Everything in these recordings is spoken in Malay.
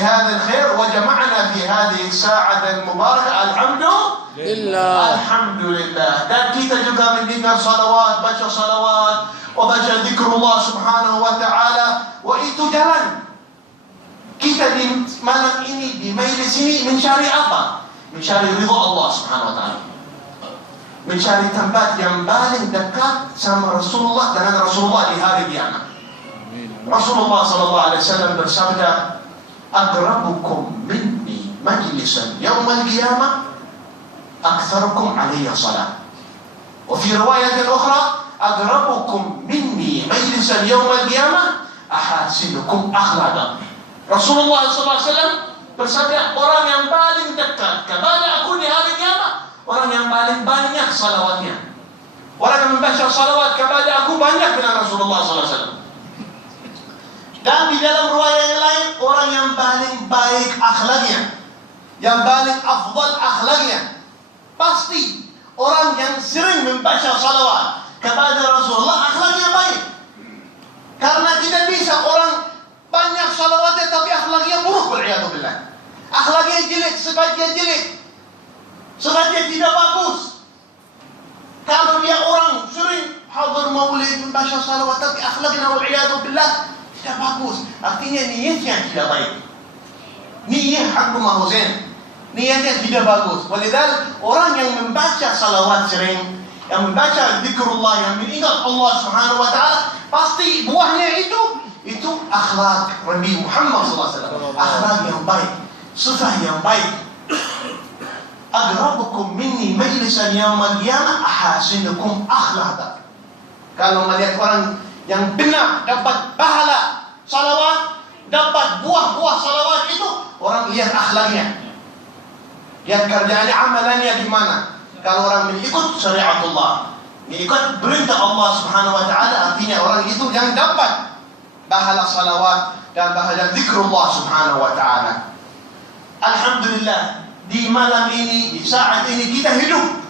بهذا الخير وجمعنا في هذه الساعة المباركة. Alhamdulillah. Dan kita juga mendengar salawat, baca salawat, baca zikrullah subhanahu wa ta'ala. Itu jalan kita di malam ini, di majlis ini mencari apa? Mencari ridha Allah subhanahu wa ta'ala, mencari tempat yang paling dekat sama Rasulullah dengan Rasulullah di hari kiamat. Rasulullah sallallahu alaihi wasallam bersabda, "Aqrabukum minni majlisan yaumil qiyamah aktsarukum alayya salat." Wa fi riwayat ukhra, "Aqrabukum minni majlisan yaumil qiyamah ahasinukum akhlaqan." Rasulullah sallallahu alaihi wasallam bersabda, orang yang paling dekat kepada aku di hari kiamat, orang yang paling banyak salawatnya. Orang yang membaca salawat kepada aku banyak dengan Rasulullah sallallahu alaihi wasallam. Dan di dalam riwayat yang lain, orang yang paling baik akhlaknya, yang paling afdal akhlaknya, pasti orang yang sering membaca salawat kepada Rasulullah akhlaknya baik. Karena tidak bisa orang banyak salawatnya tapi akhlaknya buruk, wal'iyadzubillah. Akhlaknya jelek, sifatnya jelek, sifatnya tidak bagus. Kalau dia orang sering hadir maulid membaca salawat tapi akhlaknya wal'iyadzubillah tidak bagus, artinya niatnya tidak baik. Niat hakku mahuzain, niatnya tidak bagus. Walidhal orang yang membaca salawat sering, yang membaca zikrullah, yang mengingat Allah subhanahu wa ta'ala, pasti buahnya itu akhlak Nabi Muhammad SAW, akhlak yang baik, sifat yang baik. Aqrabukum minni majlisan yaumal qiyamah ahasinukum akhlaqan. Kalau melihat orang yang benar dapat pahala salawat, dapat buah-buah salawat, itu orang lihat akhlaknya, lihat kerjaannya, amalannya gimana. Kalau orang mengikut syariatullah, mengikut perintah Allah subhanahu wa ta'ala, artinya orang itu yang dapat pahala salawat dan pahala zikrullah subhanahu wa ta'ala. Alhamdulillah, di malam ini, di saat ini kita hidup,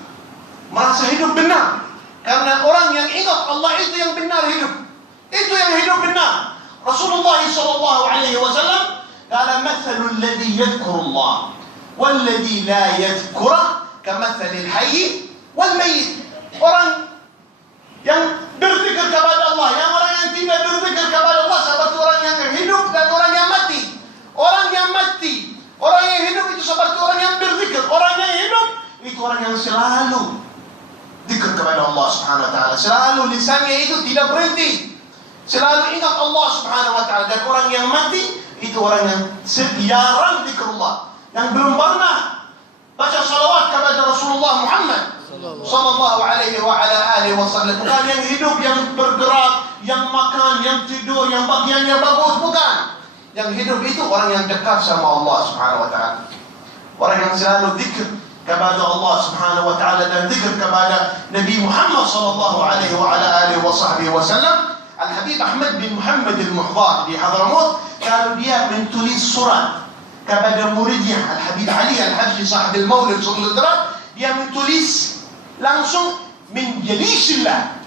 merasa hidup benar. Karena orang yang ingat Allah itu yang benar hidup, itu yang hidup benar. Rasulullah sallallahu alaihi wasallam qala mathalul ladzi yadhkurullah wal ladzi la yadhkurah kamathalil hayy wal mayyit. Orang yang berzikir kepada Allah, yang orang yang tidak berzikir kepada Allah, seperti orang yang hidup dan orang yang mati. Orang yang mati, orang yang hidup itu seperti orang yang berzikir. Orang yang hidup itu orang yang selalu zikir kepada Allah subhanahu wa ta'ala, selalu lisannya itu tidak berhenti, selalu ingat Allah subhanahu wa ta'ala. Dan orang yang mati itu orang yang jarang zikrullah, yang belum pernah baca salawat kepada Rasulullah Muhammad sallallahu alaihi wa ala alihi wasallam. Bukan yang hidup, yang bergerak, yang makan, yang tidur, yang bagiannya bagus, bukan. Yang hidup itu orang yang dekat sama Allah subhanahu wa ta'ala, orang yang selalu zikir kepada Allah subhanahu wa ta'ala dan zikir kepada Nabi Muhammad sallallahu alaihi wa ala alihi wa sahbihi wasallam. Al-Habib Ahmad bin Muhammad al-Muhdar di Hadramaut, kalau dia menulis surat kepada muridnya Al-Habib Ali Al-Habsyi sahib al-Maulid Sulul Drat, dia menulis langsung min jalisillah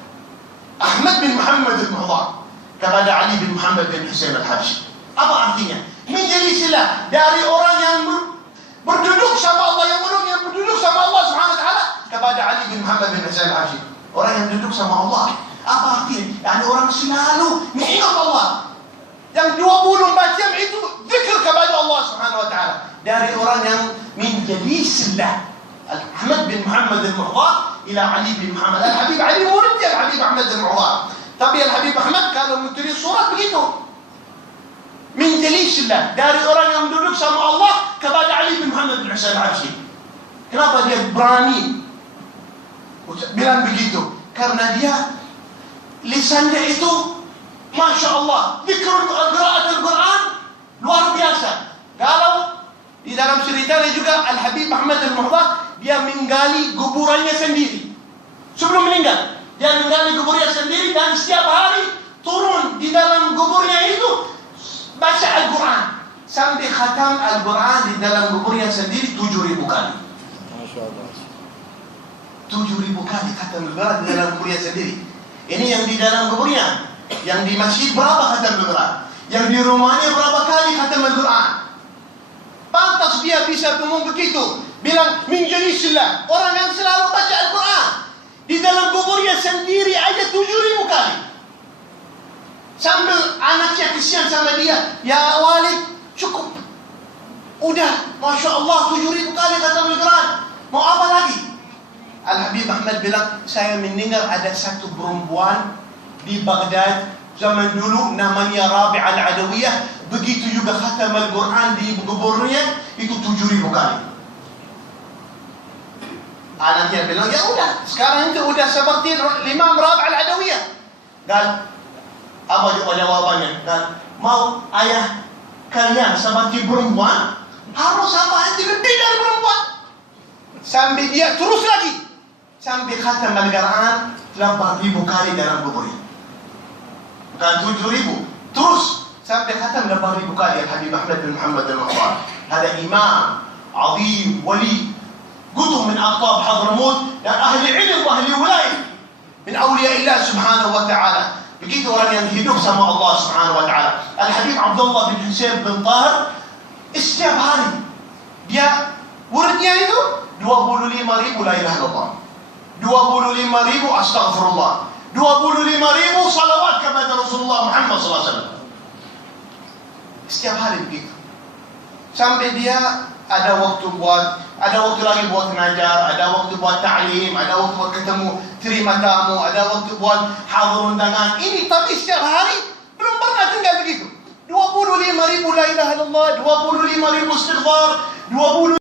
Ahmad bin Muhammad al-Muhdar kepada Ali bin Muhammad bin Husain Al-Habsyi. Apa artinya? Min jalisillah, dari orang yang berduduk sama Allah, yang berduduk sama Allah subhanahu wa ta'ala, kepada Ali bin Muhammad bin Husain Al-Habsyi, orang yang duduk sama Allah. Apa artinya? Yani orang selalu mengingat Allah, yang 24 jam itu zikir kepada Allah subhanahu wa ta'ala. Dari orang yang min jalisillah Ahmad bin Muhammad al-Muhdar ila Ali bin Muhammad. Al-Habib Ali muridnya Al-Habib Ahmad al-Muhdar, tapi Al-Habib Ahmad kalau menulis surat begitu, min jalisillah, dari orang yang duduk sama Allah kepada Ali bin Muhammad bin Husain Al-Habsyi. Kenapa dia berani bilang begitu? Karena dia lisannya itu Masya Allah, zikrul qiraat al-Quran luar biasa. Kalau di dalam ceritanya juga Al-Habib Ahmad al-Muhdar, dia menggali kuburannya sendiri. Sebelum meninggal, dia menggali kuburnya sendiri dan setiap hari turun di dalam kuburnya itu baca Al-Quran sampai khatam Al-Quran di dalam kuburnya sendiri 7.000 kali. Masya Allah. 7.000 kali khatam Al-Quran di dalam kuburnya sendiri. Ini yang di dalam kuburnya. Yang di masjid berapa khatam Al-Quran? Yang di rumahnya berapa kali khatam Al-Quran? atas dia bisa ngomong begitu. Bilang min jalisillah, orang yang selalu baca Al-Quran. Di dalam kuburnya sendiri aja 7.000 kali. Sambil anaknya kesian sama dia, ya Walid, cukup. Udah, Masya Allah 7.000 kali kata Al-Quran. Mau apa lagi? Al-Habib Ahmad bilang, saya mendengar ada satu perempuan di Baghdad zaman dulu namanya Rabi' al-Adawiyah. Begitu juga khatam Al-Quran di kuburnya itu 7.000 kali. Anaknya bilang, ya udah, sekarang itu udah seperti Imam Rabi' al-Adawiyah. Dan apa jawabannya? Dan mau ayah kalian seperti perempuan, harus apa itu lebih dari perempuan. Sampai dia terus lagi, sampai khatam Al-Quran 8.000 kali dalam kuburnya. Bukan 7.000, terus sampai khatam 8.000 kali. Al-Habib Ahmad bin Muhammad al-Makhtar, ada imam azim wali قطب من أقطاب حضرموت dan ahli ilmu ahli wilayah min awliyaillah subhanahu wa ta'ala. Begitu orang yang hidup sama Allah subhanahu wa ta'ala. Al-Habib Abdullah bin Husain bin Tahir, setiap hari dia wuridnya itu 25.000 la ilaha illallah, 25.000 astaghfirullah, 25.000 salawat kepada Rasulullah Muhammad SAW. Setiap hari begitu. Sampai dia ada waktu lagi buat mengajar, ada waktu buat ta'lim, ada waktu buat ketemu, terima tamu, ada waktu buat hadir undangan. Ini tapi setiap hari belum pernah tinggal begitu. 25.000 la ilaha illallah, 25.000 istighfar, 20